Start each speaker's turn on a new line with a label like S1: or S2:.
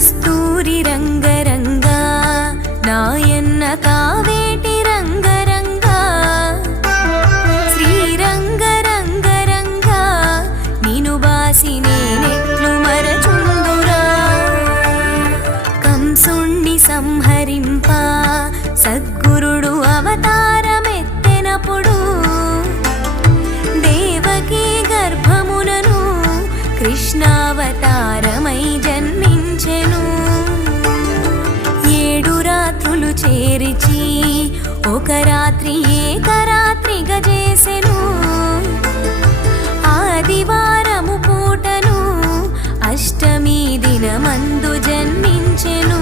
S1: కస్తూరి రంగరంగా నాయన్న కావేటి రంగరంగా. శ్రీరంగ రంగరంగా నిను బాసి నేనెట్లు మరచుందురా. కంసుణ్ణి సంహరింప సద్గురుడు అవతారమెత్తెనప్పుడు. దేవకీ గర్భమునను కృష్ణా ఒక రాత్రి ఏకరాత్రిగా చేసెను ఆదివారము పూటను అష్టమి దినమందు జన్మించెను.